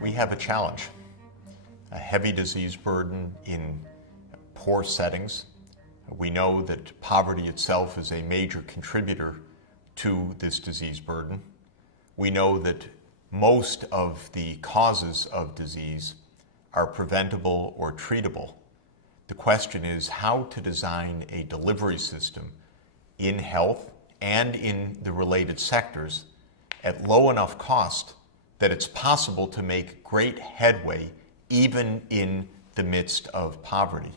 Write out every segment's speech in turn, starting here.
We have a challenge, a heavy disease burden in poor settings. We know that poverty itself is a major contributor to this disease burden. We know that most of the causes of disease are preventable or treatable. The question is how to design a delivery system in health and in the related sectors at low enough cost that it's possible to make great headway even in the midst of poverty.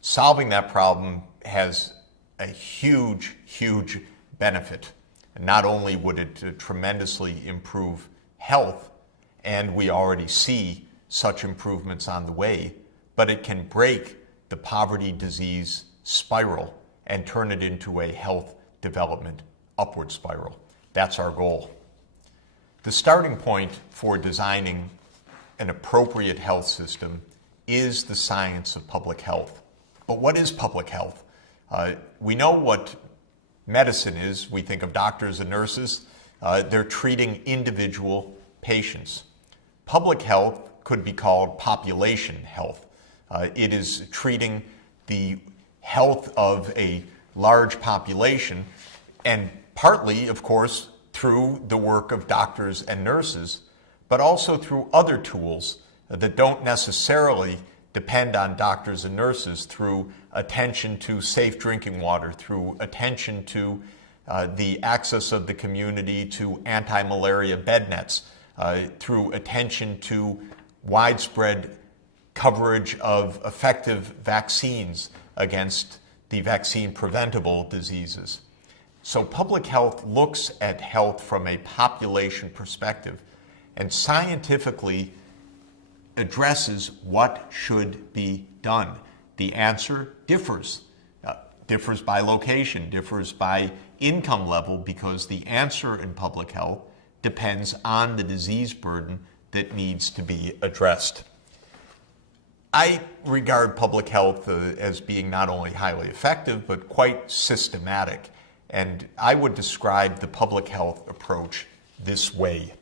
Solving that problem has a huge, huge benefit. Not only would it tremendously improve health, and we already see such improvements on the way, but it can break the poverty disease spiral and turn it into a health development upward spiral. That's our goal. The starting point for designing an appropriate health system is the science of public health. But what is public health? We know what medicine is. We think of doctors and nurses. They're treating individual patients. Public health could be called population health. It is treating the health of a large population, and partly, of course, through the work of doctors and nurses, but also through other tools that don't necessarily depend on doctors and nurses, through attention to safe drinking water, through attention to the access of the community to anti-malaria bed nets, through attention to widespread coverage of effective vaccines against the vaccine-preventable diseases. So public health looks at health from a population perspective and scientifically addresses what should be done. The answer differs. Differs by location, differs by income level, because the answer in public health depends on the disease burden that needs to be addressed. I regard public health as being not only highly effective, but quite systematic. And I would describe the public health approach this way.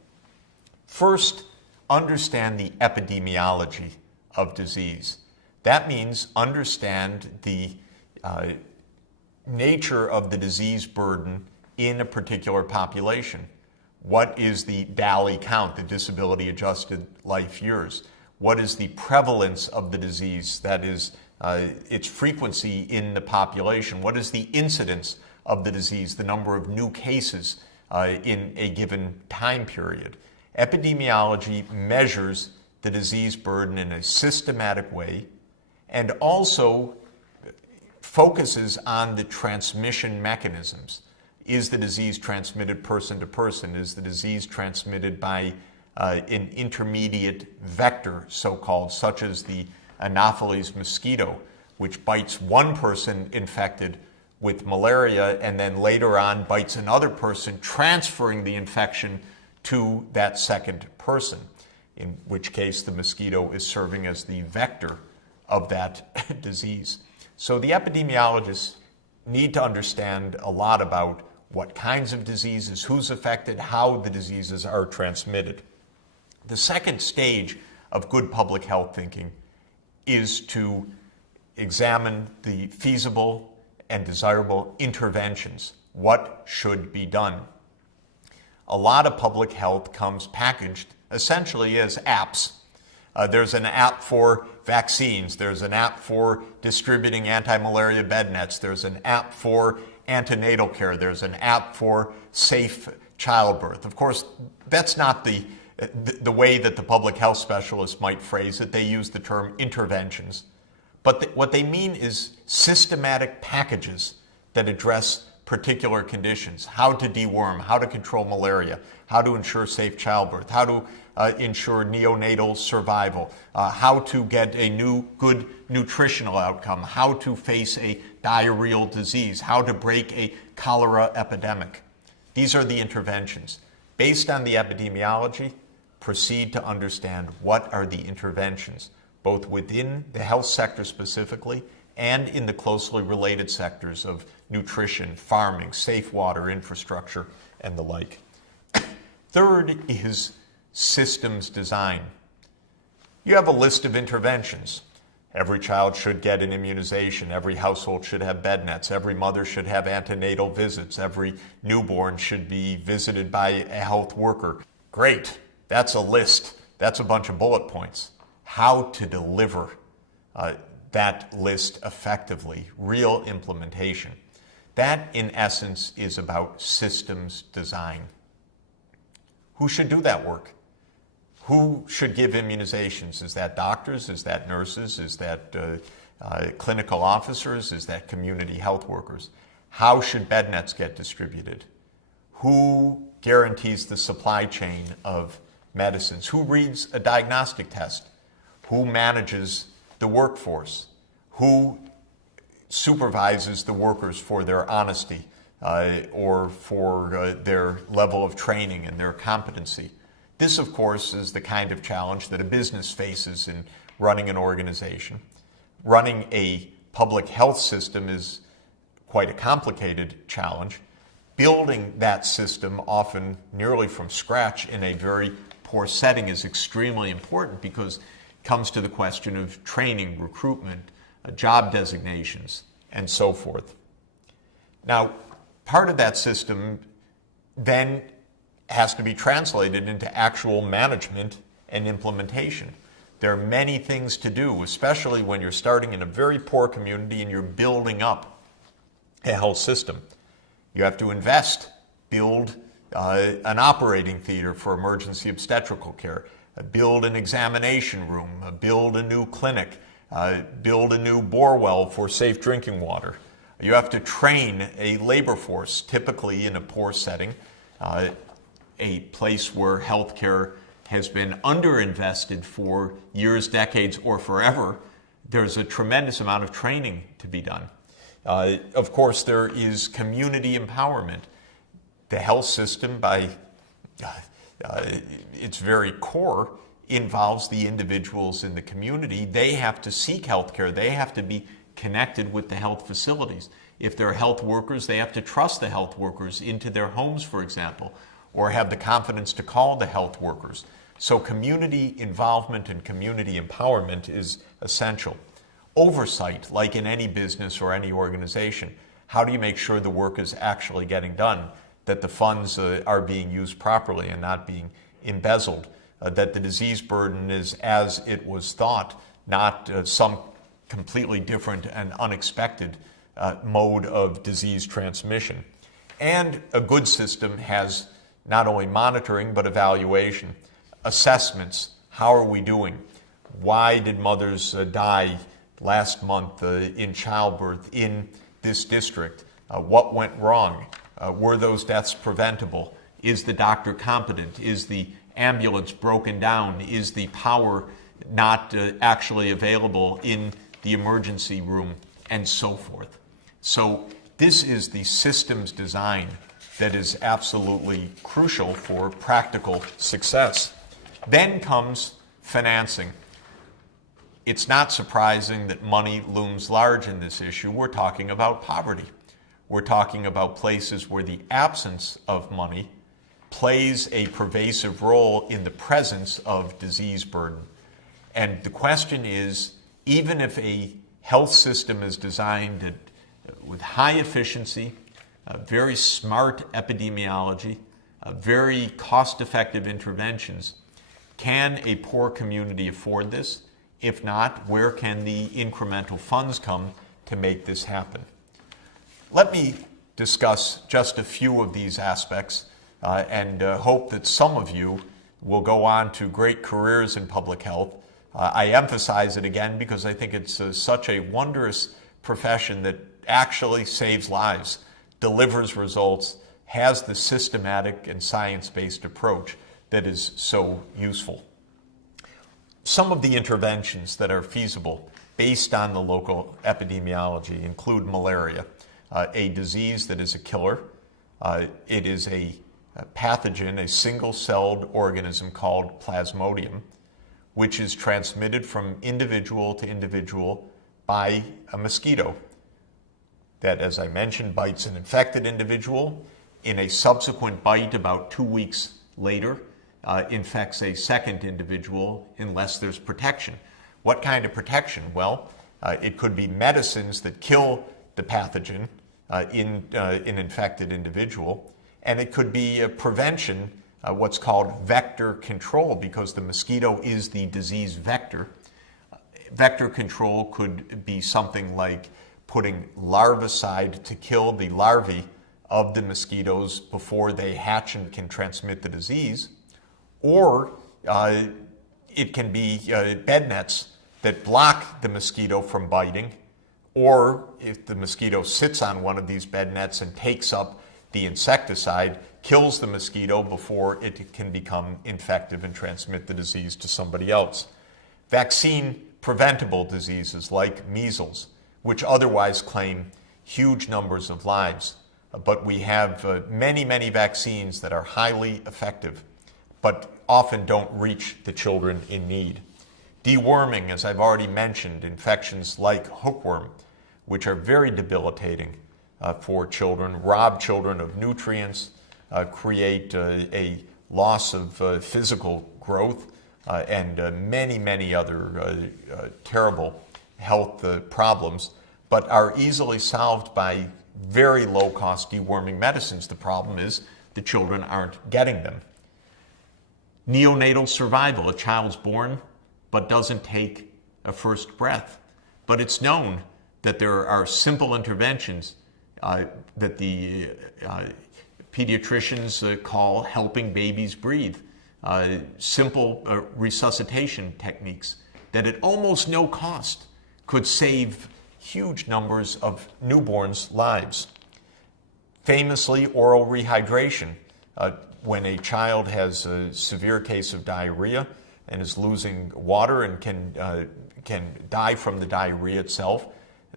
First, understand the epidemiology of disease. That means understand the nature of the disease burden in a particular population. What is the DALY count, the disability adjusted life years? What is the prevalence of the disease, that is, its frequency in the population? What is the incidence of the disease, the number of new cases in a given time period? Epidemiology measures the disease burden in a systematic way and also focuses on the transmission mechanisms. Is the disease transmitted person to person? Is the disease transmitted by an intermediate vector, so-called, such as the Anopheles mosquito, which bites one person infected with malaria and then later on bites another person, transferring the infection to that second person, in which case the mosquito is serving as the vector of that disease. So the epidemiologists need to understand a lot about what kinds of diseases, who's affected, how the diseases are transmitted. The second stage of good public health thinking is to examine the feasible and desirable interventions. What should be done? A lot of public health comes packaged essentially as apps. There's an app for vaccines. There's an app for distributing anti-malaria bed nets. There's an app for antenatal care. There's an app for safe childbirth. Of course, that's not the way that the public health specialists might phrase it. They use the term interventions. But what they mean is systematic packages that address particular conditions: how to deworm, how to control malaria, how to ensure safe childbirth, how to ensure neonatal survival, how to get a good nutritional outcome, how to face a diarrheal disease, how to break a cholera epidemic. These are the interventions. Based on the epidemiology, proceed to understand what are the interventions, both within the health sector specifically and in the closely related sectors of nutrition, farming, safe water infrastructure, and the like. Third is systems design. You have a list of interventions. Every child should get an immunization. Every household should have bed nets. Every mother should have antenatal visits. Every newborn should be visited by a health worker. Great. That's a list. That's a bunch of bullet points. How to deliver that list effectively, real implementation. That, in essence, is about systems design. Who should do that work? Who should give immunizations? Is that doctors? Is that nurses? Is that clinical officers? Is that community health workers? How should bed nets get distributed? Who guarantees the supply chain of medicines? Who reads a diagnostic test? Who manages the workforce? Who supervises the workers for their honesty or for their level of training and their competency? This, of course, is the kind of challenge that a business faces in running an organization. Running a public health system is quite a complicated challenge. Building that system, often nearly from scratch in a very poor setting, is extremely important because it comes to the question of training, recruitment, job designations, and so forth. Now, part of that system then has to be translated into actual management and implementation. There are many things to do, especially when you're starting in a very poor community and you're building up a health system. You have to invest, build an operating theater for emergency obstetrical care, build an examination room, build a new clinic, build a new bore well for safe drinking water. You have to train a labor force, typically in a poor setting, a place where healthcare has been underinvested for years, decades, or forever. There's a tremendous amount of training to be done. Of course, there is community empowerment. The health system, by its very core, involves the individuals in the community. They have to seek healthcare. They have to be connected with the health facilities. If they're health workers, they have to trust the health workers into their homes, for example, or have the confidence to call the health workers. So community involvement and community empowerment is essential. Oversight, like in any business or any organization. How do you make sure the work is actually getting done, that the funds are being used properly and not being embezzled, that the disease burden is as it was thought, not some completely different and unexpected mode of disease transmission. And a good system has not only monitoring, but evaluation. Assessments. How are we doing? Why did mothers die last month in childbirth in this district? What went wrong? Were those deaths preventable? Is the doctor competent? Is the ambulance broken down? Is the power not actually available in the emergency room? And so forth. So this is the systems design that is absolutely crucial for practical success. Then comes financing. It's not surprising that money looms large in this issue. We're talking about poverty. We're talking about places where the absence of money plays a pervasive role in the presence of disease burden. And the question is, even if a health system is designed with high efficiency, very smart epidemiology, very cost-effective interventions, can a poor community afford this? If not, where can the incremental funds come to make this happen? Let me discuss just a few of these aspects and hope that some of you will go on to great careers in public health. I emphasize it again because I think it's such a wondrous profession that actually saves lives, delivers results, has the systematic and science-based approach that is so useful. Some of the interventions that are feasible based on the local epidemiology include malaria, a disease that is a killer. It is a pathogen, a single-celled organism called Plasmodium, which is transmitted from individual to individual by a mosquito that, as I mentioned, bites an infected individual. In a subsequent bite about 2 weeks later, infects a second individual unless there's protection. What kind of protection? Well, it could be medicines that kill the pathogen in an infected individual, and it could be a prevention, what's called vector control, because the mosquito is the disease vector. Vector control could be something like putting larvicide to kill the larvae of the mosquitoes before they hatch and can transmit the disease, or it can be bed nets that block the mosquito from biting, or if the mosquito sits on one of these bed nets and takes up the insecticide, kills the mosquito before it can become infective and transmit the disease to somebody else. Vaccine preventable diseases like measles, which otherwise claim huge numbers of lives. But we have many, many vaccines that are highly effective, but often don't reach the children in need. Deworming, as I've already mentioned, infections like hookworm, which are very debilitating for children, rob children of nutrients, create a loss of physical growth, and many, many other terrible health problems, but are easily solved by very low-cost deworming medicines. The problem is the children aren't getting them. Neonatal survival, a child's born but doesn't take a first breath. But it's known that there are simple interventions that the pediatricians call helping babies breathe, simple resuscitation techniques that at almost no cost could save huge numbers of newborns' lives. Famously, oral rehydration. When a child has a severe case of diarrhea and is losing water and can die from the diarrhea itself,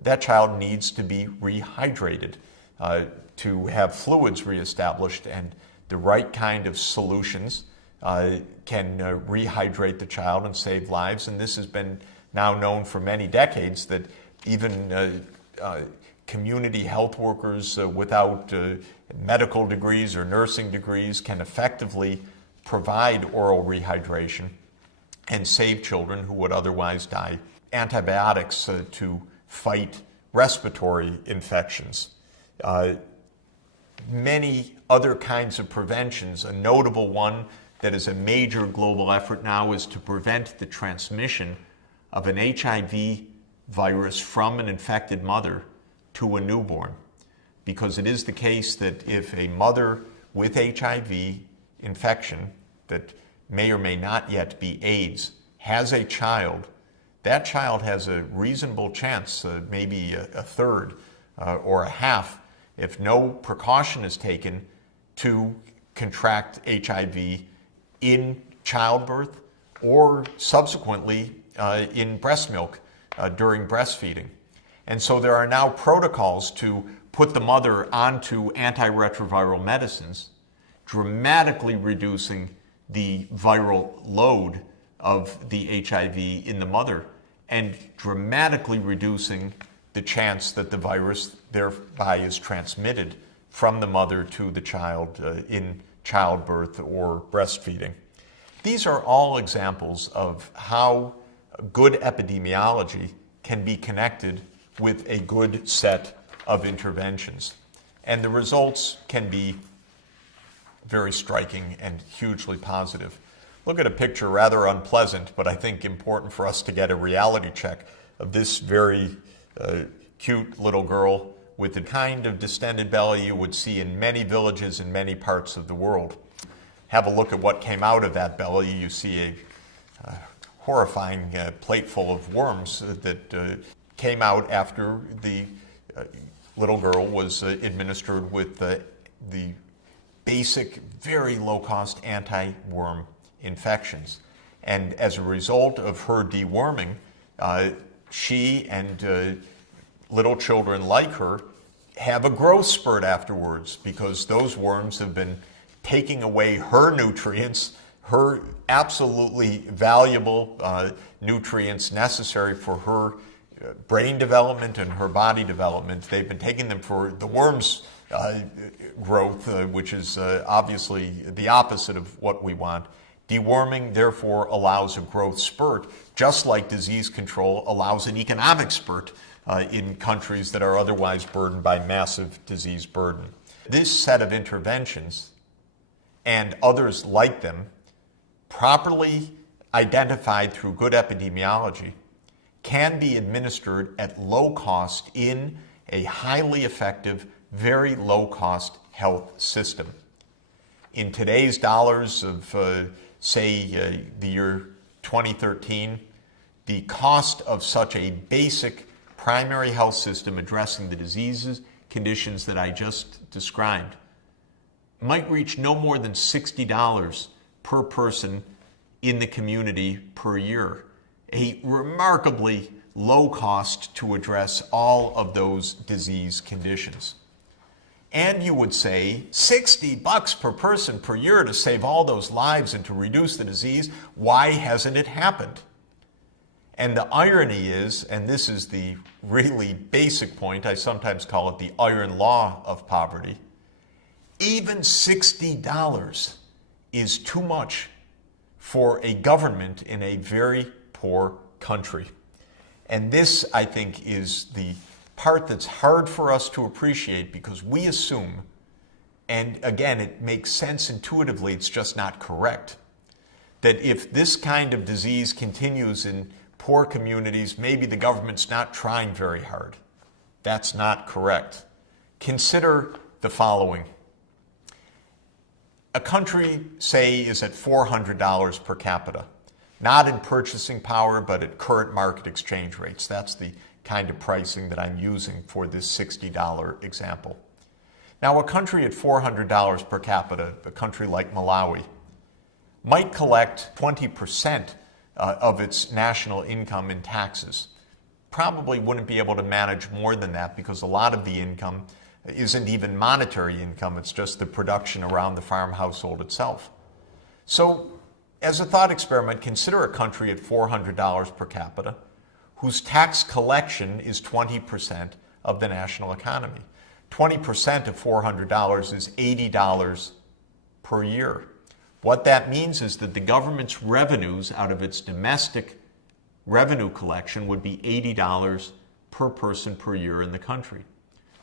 that child needs to be rehydrated to have fluids reestablished, and the right kind of solutions can rehydrate the child and save lives. And this has been now known for many decades that even community health workers without medical degrees or nursing degrees can effectively provide oral rehydration and save children who would otherwise die. Antibiotics to fight respiratory infections. Many other kinds of preventions. A notable one that is a major global effort now is to prevent the transmission of an HIV virus from an infected mother to a newborn. Because it is the case that if a mother with HIV infection that may or may not yet be AIDS has a child, that child has a reasonable chance, maybe a third or a half, if no precaution is taken, to contract HIV in childbirth or subsequently in breast milk during breastfeeding. And so there are now protocols to put the mother onto antiretroviral medicines, dramatically reducing the viral load of the HIV in the mother and dramatically reducing the chance that the virus thereby is transmitted from the mother to the child in childbirth or breastfeeding. These are all examples of how good epidemiology can be connected with a good set of interventions. And the results can be very striking and hugely positive. Look at a picture, rather unpleasant, but I think important for us to get a reality check of this very cute little girl with the kind of distended belly you would see in many villages in many parts of the world. Have a look at what came out of that belly. You see a horrifying plate full of worms that came out after the little girl was administered with the basic, very low-cost anti-worm infections. And as a result of her deworming, she and little children like her have a growth spurt afterwards because those worms have been taking away her nutrients, her absolutely valuable nutrients necessary for her brain development and her body development. They've been taking them for the worm's growth, which is obviously the opposite of what we want. Deworming, therefore, allows a growth spurt, just like disease control allows an economic spurt in countries that are otherwise burdened by massive disease burden. This set of interventions and others like them, properly identified through good epidemiology, can be administered at low cost in a highly effective, very low cost health system. In today's dollars of, the year 2013, the cost of such a basic primary health system addressing the diseases, conditions that I just described might reach no more than $60 per person in the community per year. A remarkably low cost to address all of those disease conditions. And you would say, $60 per person per year to save all those lives and to reduce the disease, why hasn't it happened? And the irony is, and this is the really basic point, I sometimes call it the iron law of poverty, even $60 is too much for a government in a very poor country. And this, I think, is the part that's hard for us to appreciate, because we assume, and again, it makes sense intuitively, it's just not correct, that if this kind of disease continues in poor communities, maybe the government's not trying very hard. That's not correct. Consider the following. A country, say, is at $400 per capita, not in purchasing power, but at current market exchange rates. That's the kind of pricing that I'm using for this $60 example. Now, a country at $400 per capita, a country like Malawi, might collect 20% of its national income in taxes. Probably wouldn't be able to manage more than that, because a lot of the income isn't even monetary income, it's just the production around the farm household itself. So, as a thought experiment, consider a country at $400 per capita whose tax collection is 20% of the national economy. 20% of $400 is $80 per year. What that means is that the government's revenues out of its domestic revenue collection would be $80 per person per year in the country.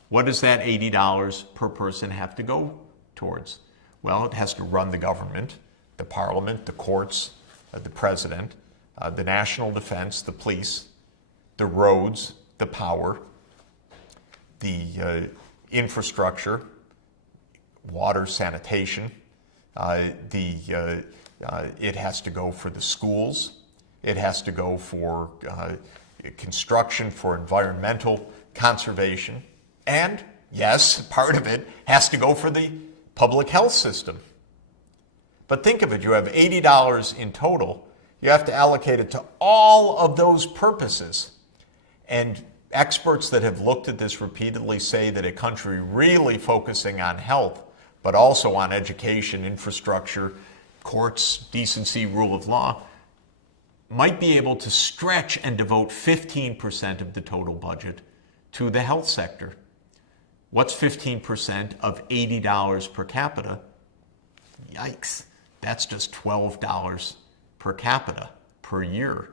What does that $80 per person have to go towards? Well, it has to run the government, the parliament, the courts, the president, the national defense, the police, the roads, the power, the infrastructure, water, sanitation. It has to go for the schools. It has to go for construction, for environmental conservation. And, yes, part of it has to go for the public health system. But think of it, you have $80 in total. You have to allocate it to all of those purposes. And experts that have looked at this repeatedly say that a country really focusing on health, but also on education, infrastructure, courts, decency, rule of law, might be able to stretch and devote 15% of the total budget to the health sector. What's 15% of $80 per capita? Yikes, that's just $12 per capita per year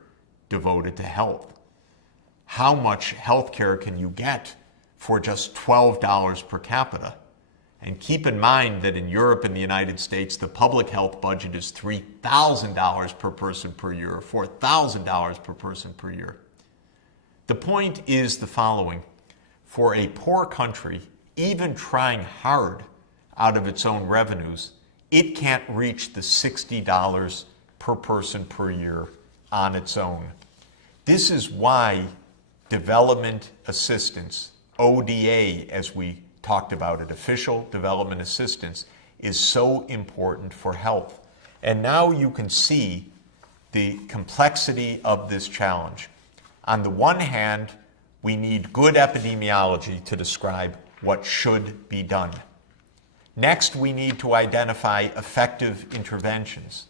devoted to health. How much health care can you get for just $12 per capita? And keep in mind that in Europe and the United States, the public health budget is $3,000 per person per year, or $4,000 per person per year. The point is the following. For a poor country, even trying hard out of its own revenues, it can't reach the $60 per person per year on its own. This is why development assistance, ODA as we talked about it, official development assistance, is so important for health. And now you can see the complexity of this challenge. On the one hand, we need good epidemiology to describe what should be done. Next, we need to identify effective interventions.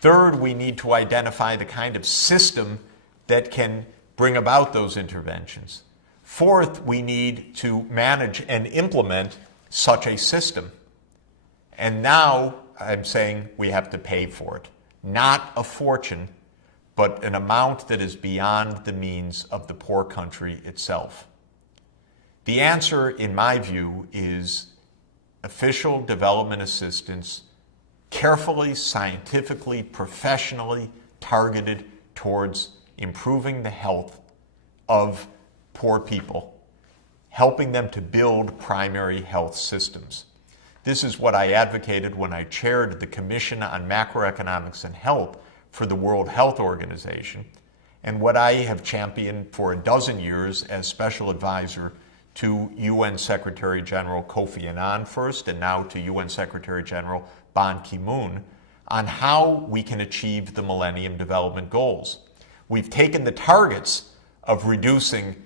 Third, we need to identify the kind of system that can bring about those interventions. Fourth, we need to manage and implement such a system. And now I'm saying we have to pay for it. Not a fortune, but an amount that is beyond the means of the poor country itself. The answer, in my view, is official development assistance, carefully, scientifically, professionally targeted towards improving the health of poor people, helping them to build primary health systems. This is what I advocated when I chaired the Commission on Macroeconomics and Health for the World Health Organization, and what I have championed for a dozen years as special advisor to UN Secretary General Kofi Annan first, and now to UN Secretary General Ban Ki-moon, on how we can achieve the Millennium Development Goals. We've taken the targets of reducing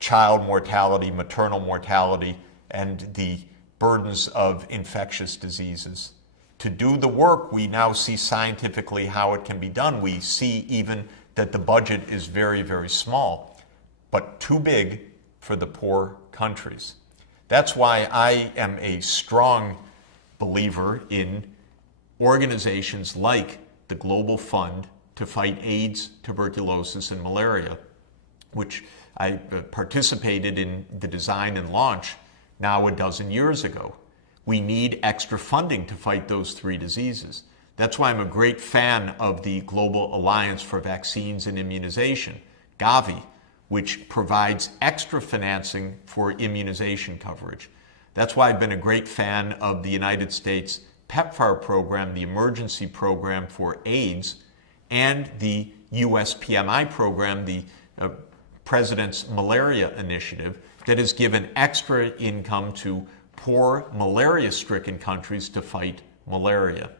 child mortality, maternal mortality, and the burdens of infectious diseases. To do the work, we now see scientifically how it can be done. We see even that the budget is very, very small, but too big for the poor countries. That's why I am a strong believer in organizations like the Global Fund to fight AIDS, tuberculosis, and malaria, which I participated in the design and launch now a dozen years ago. We need extra funding to fight those three diseases. That's why I'm a great fan of the Global Alliance for Vaccines and Immunization, Gavi, which provides extra financing for immunization coverage. That's why I've been a great fan of the United States PEPFAR program, the emergency program for AIDS, and the US PMI program, the President's Malaria Initiative, that has given extra income to poor malaria-stricken countries to fight malaria.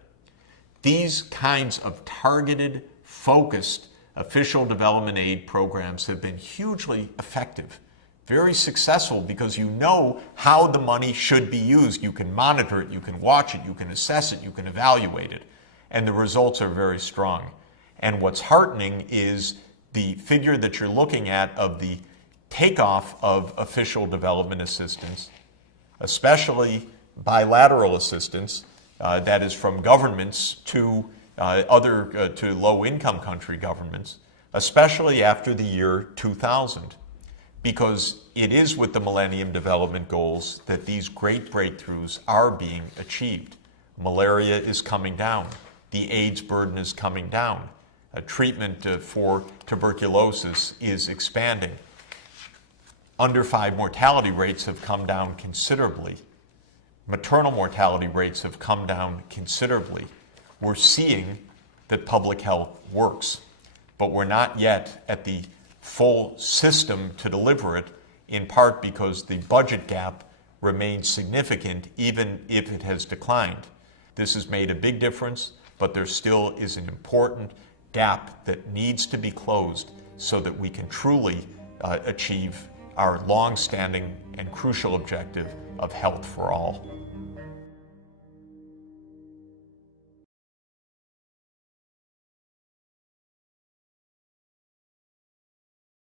These kinds of targeted, focused official development aid programs have been hugely effective, very successful, because you know how the money should be used. You can monitor it, you can watch it, you can assess it, you can evaluate it, and the results are very strong. And what's heartening is the figure that you're looking at of the takeoff of official development assistance, especially bilateral assistance, that is from governments to to low-income country governments, especially after the year 2000, because it is with the Millennium Development Goals that these great breakthroughs are being achieved. Malaria is coming down. The AIDS burden is coming down. Treatment for tuberculosis is expanding. Under 5 mortality rates have come down considerably. Maternal mortality rates have come down considerably. We're seeing that public health works, but we're not yet at the full system to deliver it, in part because the budget gap remains significant even if it has declined. This has made a big difference, but there still is an important gap that needs to be closed so that we can truly achieve our long-standing and crucial objective of health for all.